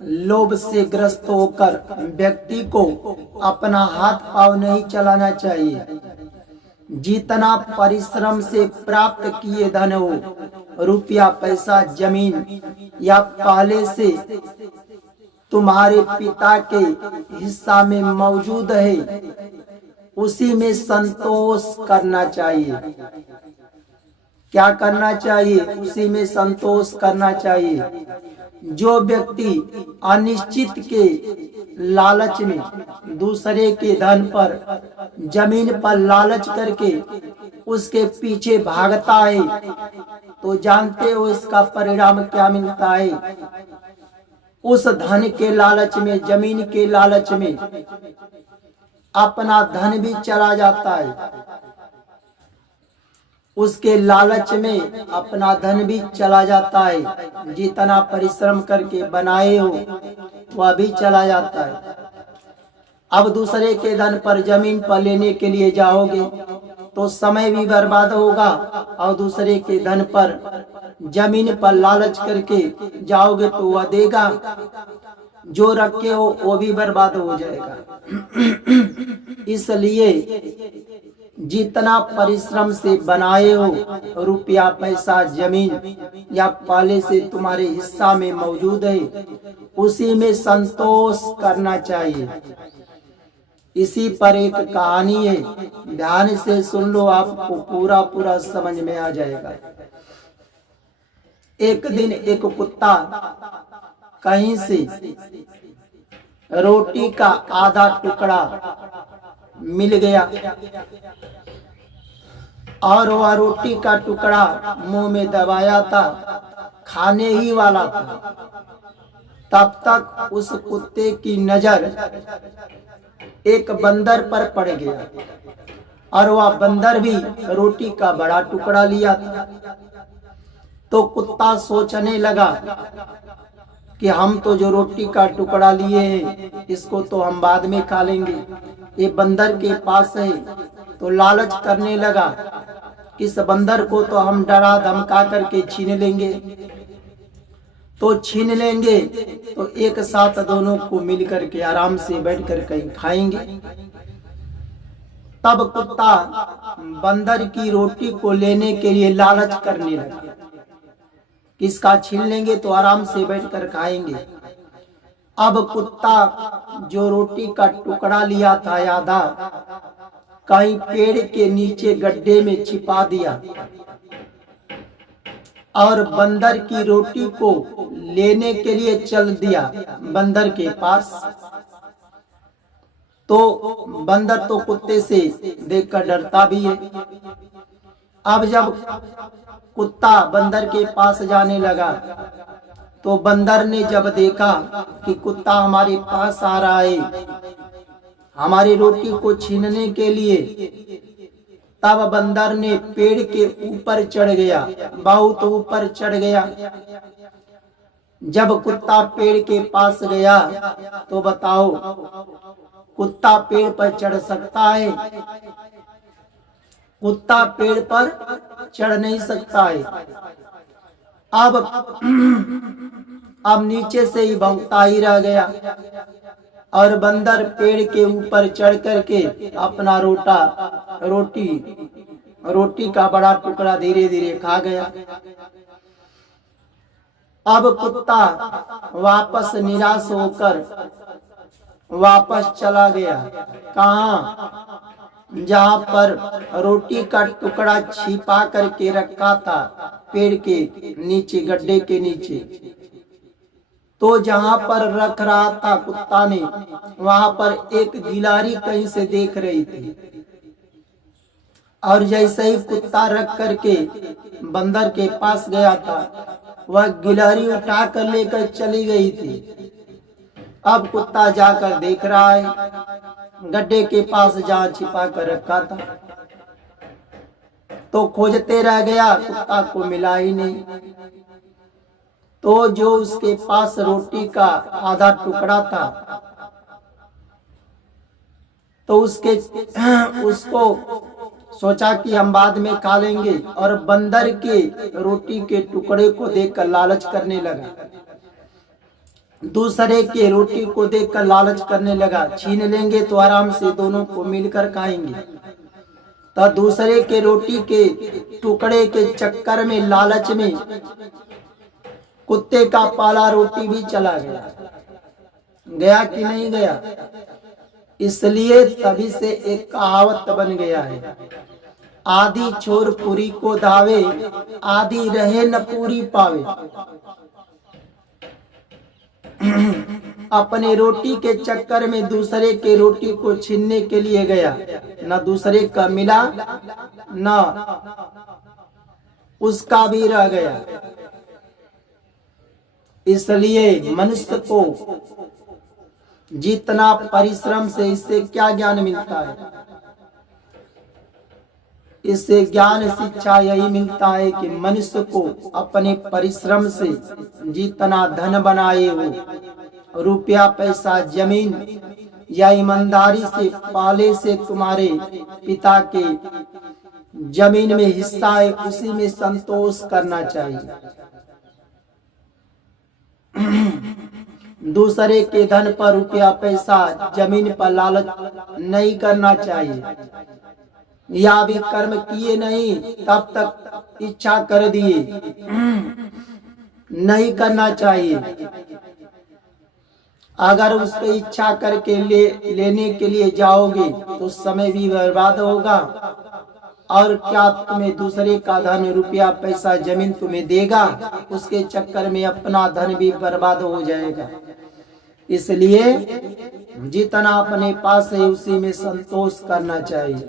लोभ से ग्रस्त होकर व्यक्ति को अपना हाथ पांव नहीं चलाना चाहिए। जितना परिश्रम से प्राप्त किए धन हो, रुपया पैसा जमीन या पहले से तुम्हारे पिता के हिस्सा में मौजूद है, उसी में संतोष करना चाहिए। क्या करना चाहिए? उसी में संतोष करना चाहिए। जो व्यक्ति अनिश्चित के लालच में दूसरे के धन पर, जमीन पर लालच करके उसके पीछे भागता है, तो जानते हो इसका परिणाम क्या मिलता है? उस धन के लालच में, जमीन के लालच में अपना धन भी चला जाता है। उसके लालच में अपना धन भी चला जाता है। जितना परिश्रम करके बनाए हो वह भी चला जाता है। अब दूसरे के धन पर, जमीन पर लेने के लिए जाओगे तो समय भी बर्बाद होगा, और दूसरे के धन पर, जमीन पर लालच करके जाओगे तो वह देगा, जो रखे हो वो भी बर्बाद हो जाएगा। इसलिए जितना परिश्रम से बनाए हो, रुपया पैसा जमीन या पहले से तुम्हारे हिस्सा में मौजूद है, उसी में संतोष करना चाहिए। इसी पर एक कहानी है, ध्यान से सुन लो, आपको पूरा समझ में आ जाएगा। एक दिन एक कुत्ता कहीं से रोटी का आधा टुकड़ा मिल गया, और वह रोटी का टुकड़ा मुंह में दबाया था, खाने ही वाला था। तब तक उस कुत्ते की नजर एक बंदर पर पड़ गया, और वह बंदर भी रोटी का बड़ा टुकड़ा लिया था। तो कुत्ता सोचने लगा कि हम तो जो रोटी का टुकड़ा लिए हैं, इसको तो हम बाद में खा लेंगे, ये बंदर के पास है। तो लालच करने लगा कि इस बंदर को तो हम डरा धमका करके छीन लेंगे, तो छीन लेंगे तो एक साथ दोनों को मिलकर के आराम से बैठकर कहीं खाएंगे। तब कुत्ता बंदर की रोटी को लेने के लिए लालच करने लगा, किसका छीन लेंगे तो आराम से बैठकर खाएंगे। अब कुत्ता जो रोटी का टुकड़ा लिया था आधा, कहीं पेड़ के नीचे गड्ढे में छिपा दिया, और बंदर की रोटी को लेने के लिए चल दिया बंदर के पास। तो बंदर तो कुत्ते से देखकर डरता भी है। अब जब कुत्ता बंदर के पास जाने लगा, तो बंदर ने जब देखा कि कुत्ता हमारे पास आ रहा है हमारी रोटी को छीनने के लिए, तब बंदर ने पेड़ के ऊपर चढ़ गया, बहुत ऊपर चढ़ गया। जब कुत्ता पेड़ के पास गया तो बताओ, कुत्ता पेड़ पर चढ़ सकता है? कुत्ता पेड़ पर चढ़ नहीं सकता है। अब नीचे से ही भौंकता ही रह गया, और बंदर पेड़ के ऊपर चढ़ करके अपना रोटी का बड़ा टुकड़ा धीरे धीरे खा गया। अब कुत्ता वापस निराश होकर वापस चला गया। कहाँ? जहाँ पर रोटी का टुकड़ा छिपा करके रखा था, पेड़ के नीचे, गड्ढे के नीचे। तो जहाँ पर रख रहा था कुत्ता ने, वहां पर एक गिलहरी कहीं से देख रही थी, और जैसे ही कुत्ता रख करके बंदर के पास गया था, वह गिलहरी उठा कर लेकर चली गई थी। अब कुत्ता जाकर देख रहा है गड्ढे के पास जहाँ छिपा कर रखा था, तो खोजते रह गया, कुत्ता को मिला ही नहीं। तो जो उसके पास रोटी का आधा टुकड़ा था, तो उसको सोचा कि हम बाद में खा लेंगे, और बंदर के रोटी के टुकड़े को देखकर लालच करने लगा। दूसरे के रोटी को देखकर लालच करने लगा, छीन लेंगे तो आराम से दोनों को मिलकर खाएंगे। तो दूसरे के रोटी के टुकड़े के चक्कर में, लालच में कुत्ते का पाला रोटी भी चला गया। गया कि नहीं गया? इसलिए तभी से एक कहावत बन गया है, आधी छोर पूरी को धावे, आधी रहे न पूरी पावे। अपने रोटी के चक्कर में दूसरे के रोटी को छीनने के लिए गया, न दूसरे का मिला न उसका भी रह गया। इसलिए मनुष्य को जितना परिश्रम से, इससे क्या ज्ञान मिलता है? इससे ज्ञान शिक्षा यही मिलता है कि मनुष्य को अपने परिश्रम से जितना धन बनाए हो, रुपया पैसा जमीन या ईमानदारी से पाले से तुम्हारे पिता के जमीन में हिस्सा है, उसी में संतोष करना चाहिए। दूसरे के धन पर, रुपया पैसा जमीन पर लालच नहीं करना चाहिए। या भी कर्म किए नहीं तब तक इच्छा कर दिए, नहीं करना चाहिए। अगर उसकी इच्छा करके लेने के लिए जाओगे तो समय भी बर्बाद होगा, और क्या तुम्हें दूसरे का धन, रुपया पैसा जमीन तुम्हें देगा? उसके चक्कर में अपना धन भी बर्बाद हो जाएगा। इसलिए जितना अपने पास है उसी में संतोष करना चाहिए।